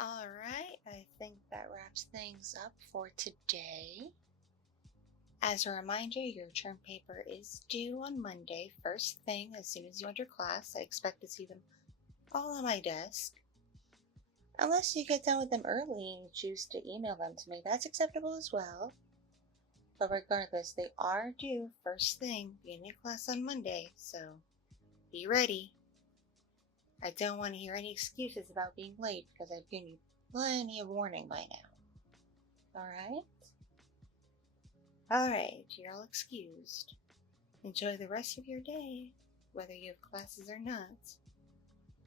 Alright, I think that wraps things up for today. As a reminder, your term paper is due on Monday, first thing as soon as you enter class. I expect to see them all on my desk. Unless you get done with them early and choose to email them to me, that's acceptable as well. But regardless, they are due first thing beginning of class on Monday, so be ready. I don't want to hear any excuses about being late because I've given you plenty of warning by now. Alright, you're all excused. Enjoy the rest of your day, whether you have classes or not.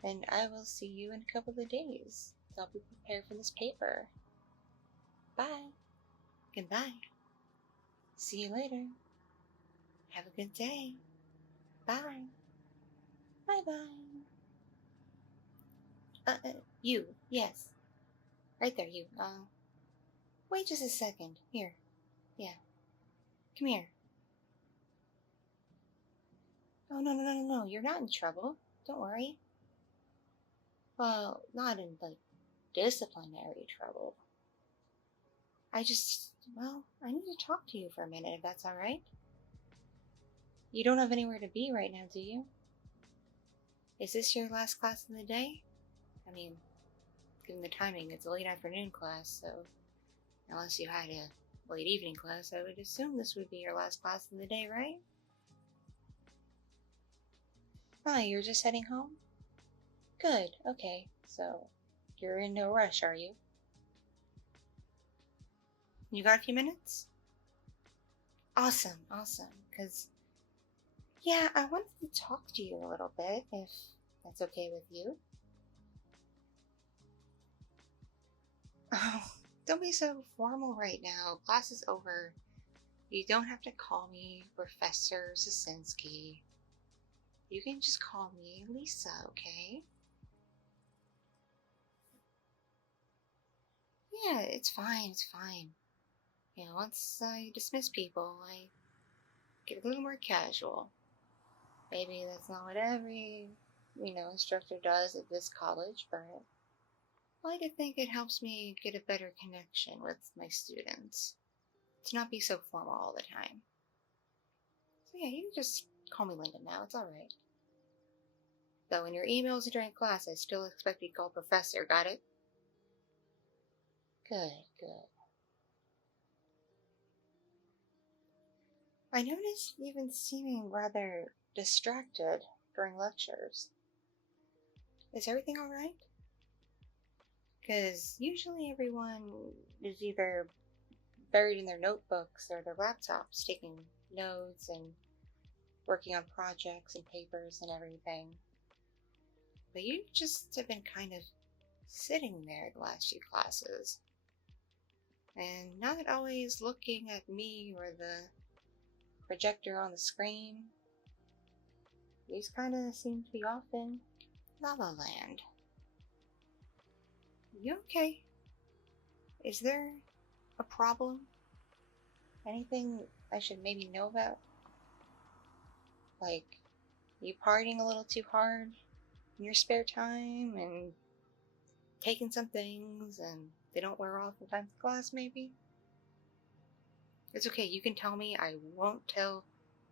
And I will see you in a couple of days. So I'll be prepared for this paper. Bye. Goodbye. See you later. Have a good day. Bye. Bye-bye. You. Yes. Right there, you. Wait just a second. Here. Yeah. Come here. Oh, no. You're not in trouble. Don't worry. Well, not in, disciplinary trouble. I need to talk to you for a minute, if that's alright. You don't have anywhere to be right now, do you? Is this your last class of the day? I mean, given the timing, it's a late afternoon class, so unless you had a late evening class, I would assume this would be your last class of the day, right? Oh, you're just heading home? Good, okay, so you're in no rush, are you? You got a few minutes? Awesome, because, yeah, I wanted to talk to you a little bit, if that's okay with you. Oh, don't be so formal right now. Class is over. You don't have to call me Professor Zasinski. You can just call me Lisa, okay? Yeah, it's fine. You know, once I dismiss people, I get a little more casual. Maybe that's not what every, instructor does at this college, but I like to think it helps me get a better connection with my students. To not be so formal all the time. So yeah, you can just call me Linda now, it's alright. Though in your emails during class, I still expect you to call Professor, got it? Good. I noticed you've been seeming rather distracted during lectures. Is everything alright? Because usually everyone is either buried in their notebooks or their laptops, taking notes and working on projects and papers and everything. But you just have been kind of sitting there the last few classes. And not always looking at me or the projector on the screen. These kind of seem to be off in La La Land. You okay? Is there a problem? Anything I should maybe know about? Like, you partying a little too hard in your spare time and taking some things and they don't wear off in time for class, maybe? It's okay, you can tell me. I won't tell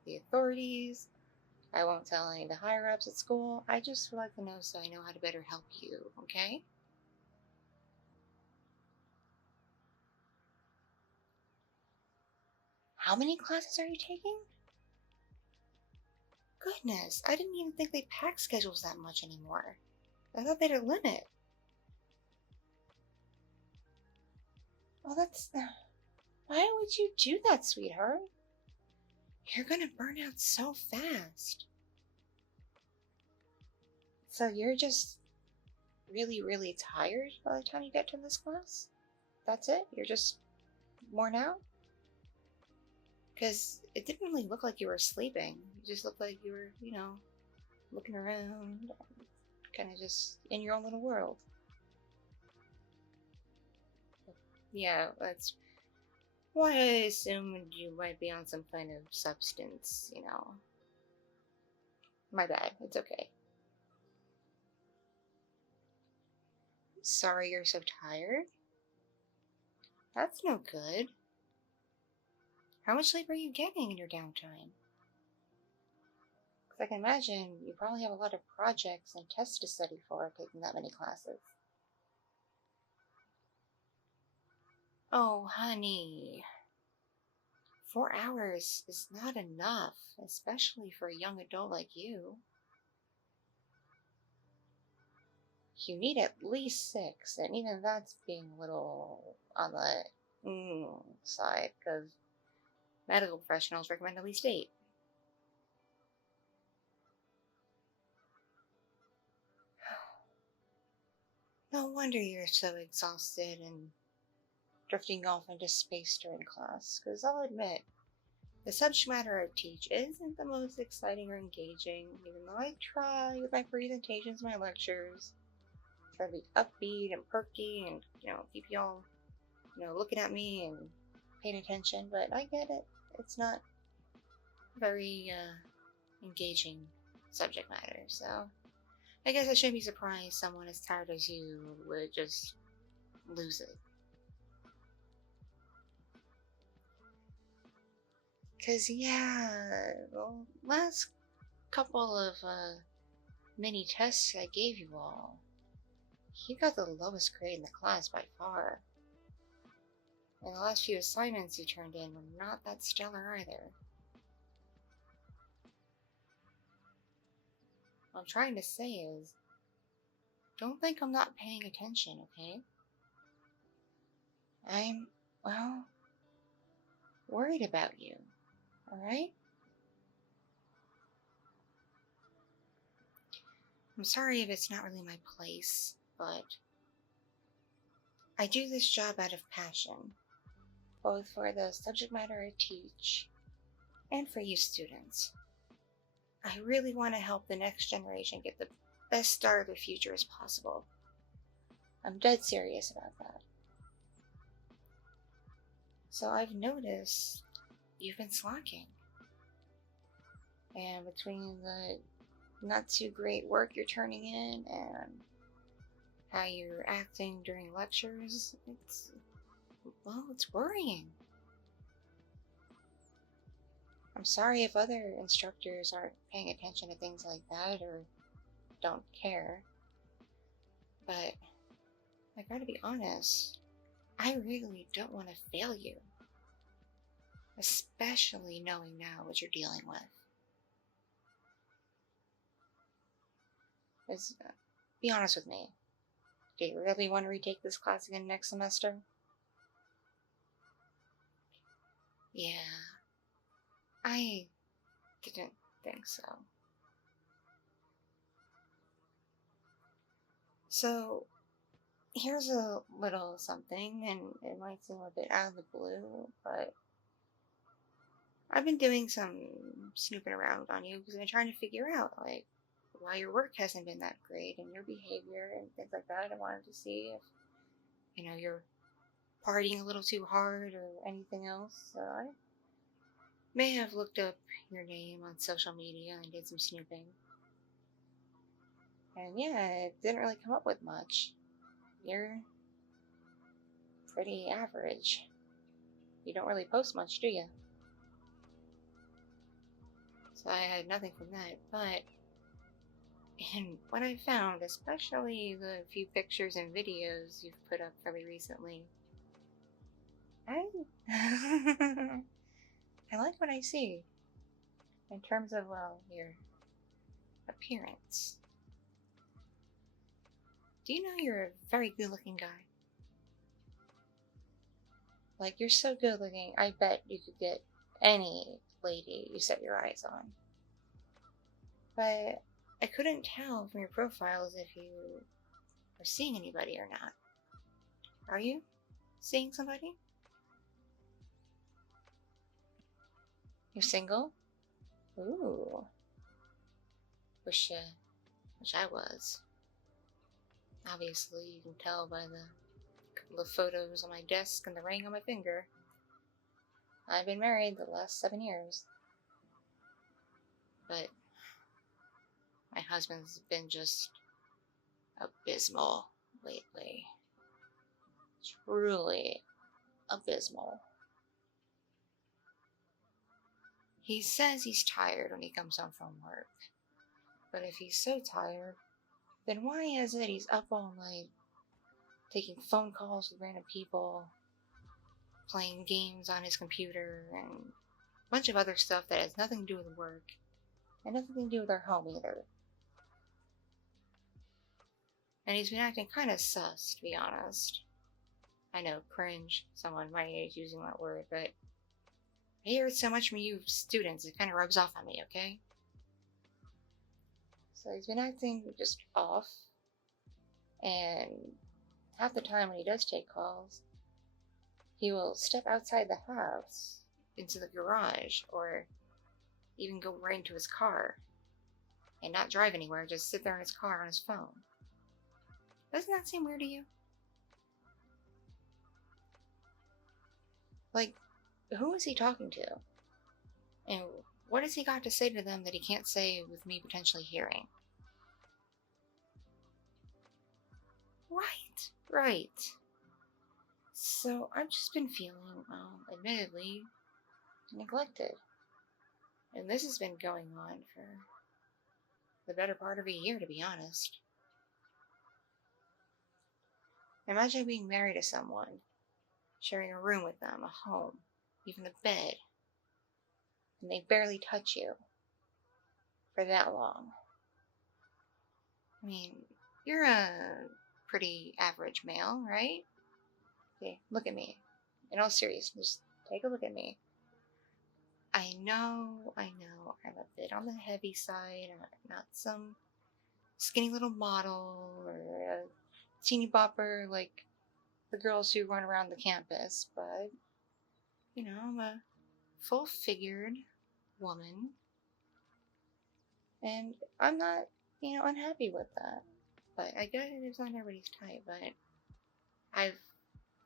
the authorities. I won't tell any of the higher-ups at school. I just would like to know so I know how to better help you, okay? How many classes are you taking? Goodness, I didn't even think they pack schedules that much anymore. I thought they had a limit. Well, why would you do that, sweetheart? You're gonna burn out so fast. So you're just really, really tired by the time you get to this class? That's it? You're just worn out? Because it didn't really look like you were sleeping. You just looked like you were, looking around, kind of just in your own little world. Yeah, that's why I assumed you might be on some kind of substance, My bad, it's okay. Sorry you're so tired? That's no good. How much sleep are you getting in your downtime? Because I can imagine you probably have a lot of projects and tests to study for taking that many classes. Oh, honey. 4 hours is not enough, especially for a young adult like you. You need at least 6, and even that's being a little on the side, because medical professionals recommend at least 8. No wonder you're so exhausted and drifting off into space during class, because I'll admit, the subject matter I teach isn't the most exciting or engaging, even though I try with my presentations and my lectures. Try to be upbeat and perky and, keep y'all, looking at me and paying attention, but I get it. It's not very engaging subject matter, so I guess I shouldn't be surprised someone as tired as you would just lose it. Cause well, last couple of mini tests I gave you all, you got the lowest grade in the class by far. And the last few assignments you turned in were not that stellar either. What I'm trying to say is, don't think I'm not paying attention, okay? I'm, well, worried about you, alright? I'm sorry if it's not really my place, but I do this job out of passion, both for the subject matter I teach and for you students. I really want to help the next generation get the best start of their future as possible. I'm dead serious about that. So I've noticed you've been slacking. And between the not too great work you're turning in and how you're acting during lectures, it's worrying. I'm sorry if other instructors aren't paying attention to things like that or don't care, but I gotta be honest, I really don't want to fail you, especially knowing now what you're dealing with. Be honest with me. Do you really want to retake this class again next semester? Yeah, I didn't think so. So, here's a little something, and it might seem a bit out of the blue, but I've been doing some snooping around on you because I've been trying to figure out, why your work hasn't been that great and your behavior and things like that. I wanted to see if, you're partying a little too hard or anything else. So I may have looked up your name on social media and did some snooping. And it didn't really come up with much. You're pretty average. You don't really post much, do you? So I had nothing from that, but and what I found, especially the few pictures and videos you've put up fairly recently, I like what I see in terms of, your appearance. Do you know you're a very good-looking guy? You're so good-looking, I bet you could get any lady you set your eyes on. But I couldn't tell from your profiles if you are seeing anybody or not. Are you seeing somebody? You're single? Ooh. Wish I was. Obviously, you can tell by the couple of photos on my desk and the ring on my finger. I've been married the last 7 years. But my husband's been just abysmal lately. Truly abysmal. He says he's tired when he comes home from work. But if he's so tired, then why is it he's up all night taking phone calls with random people, playing games on his computer, and a bunch of other stuff that has nothing to do with work and nothing to do with our home either. And he's been acting kind of sus, to be honest. I know, cringe, someone my age using that word, but I hear it so much from you students, it kind of rubs off on me, okay? So he's been acting just off, and half the time when he does take calls, he will step outside the house into the garage, or even go right into his car and not drive anywhere, just sit there in his car on his phone. Doesn't that seem weird to you? Like, who is he talking to? And what has he got to say to them that he can't say with me potentially hearing? Right. So I've just been feeling, admittedly, neglected. And this has been going on for the better part of a year, to be honest. Imagine being married to someone, sharing a room with them, a home, even a bed, and they barely touch you for that long. I mean, you're a pretty average male, right? Okay, look at me. In all seriousness, just take a look at me. I know, I'm a bit on the heavy side. I'm not some skinny little model or a teeny bopper like the girls who run around the campus, but, I'm a full-figured woman, and I'm not, unhappy with that. But I get it, it's not everybody's type, but I've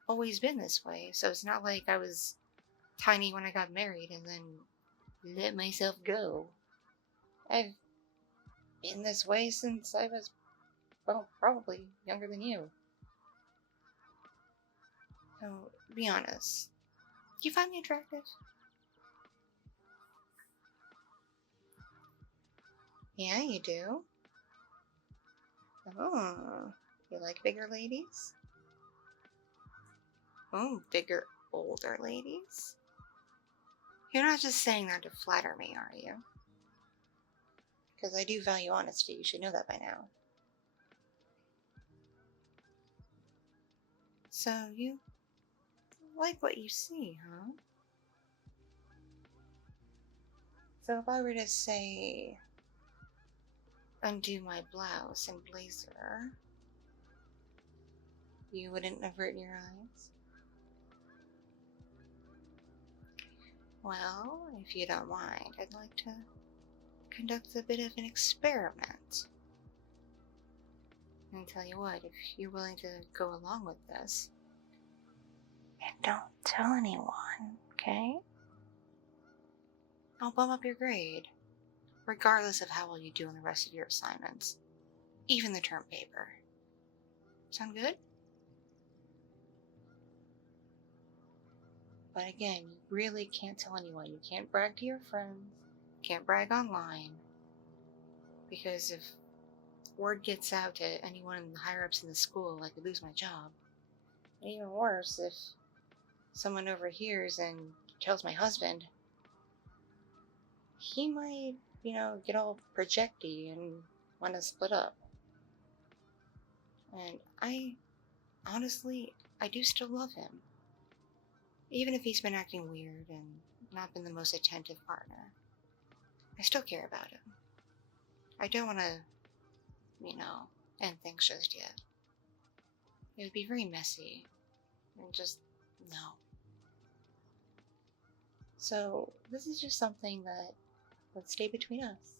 always been this way, so it's not like I was tiny when I got married and then let myself go. I've been this way since I was, well, probably younger than you. So, be honest. Do you find me attractive? Yeah, you do. Oh, you like bigger ladies? Oh, bigger, older ladies? You're not just saying that to flatter me, are you? Because I do value honesty. You should know that by now. So, you like what you see, huh? So if I were to say, undo my blouse and blazer, you wouldn't avert your eyes? Well, if you don't mind, I'd like to conduct a bit of an experiment. And tell you what, if you're willing to go along with this, and don't tell anyone, okay? I'll bump up your grade, regardless of how well you do on the rest of your assignments, even the term paper. Sound good? But again, you really can't tell anyone. You can't brag to your friends, can't brag online, because if word gets out to anyone in the higher-ups in the school, I could lose my job. And even worse, if someone overhears and tells my husband, he might, get all projecty and want to split up. And honestly, I do still love him. Even if he's been acting weird and not been the most attentive partner, I still care about him. I don't want to, end things just yet. It would be very messy. And just, no. So, this is just something that would stay between us.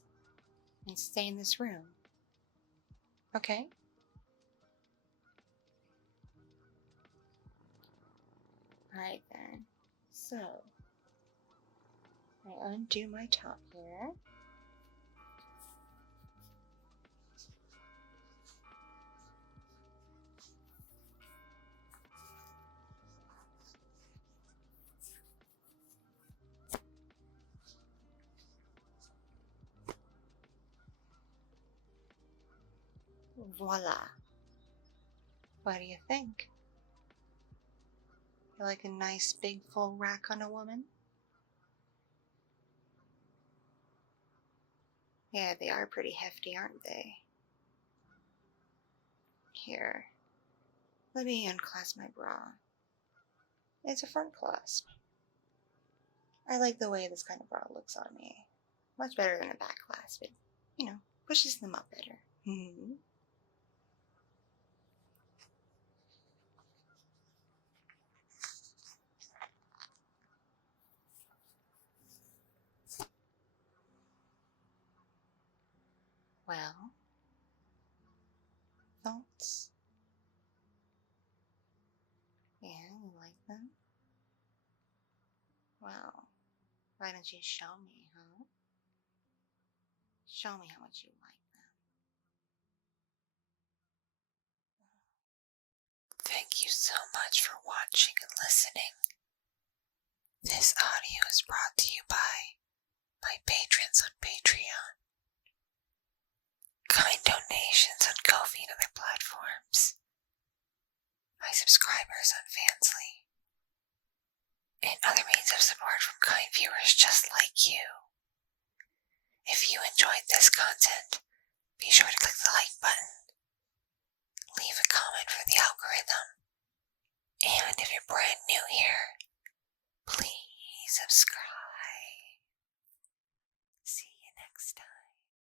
And stay in this room. Okay? Alright then. So, I undo my top here. Voila. What do you think? You like a nice big full rack on a woman? Yeah, they are pretty hefty, aren't they? Here, let me unclasp my bra. It's a front clasp. I like the way this kind of bra looks on me. Much better than a back clasp. It, pushes them up better. Well, thoughts? Yeah, you like them? Well, why don't you show me, huh? Show me how much you like them. Thank you so much for watching and listening. This audio is brought to you by my patrons on Patreon, kind donations on Ko-fi and other platforms, my subscribers on Fansly, and other means of support from kind viewers just like you. If you enjoyed this content, be sure to click the like button, leave a comment for the algorithm, and if you're brand new here, please subscribe.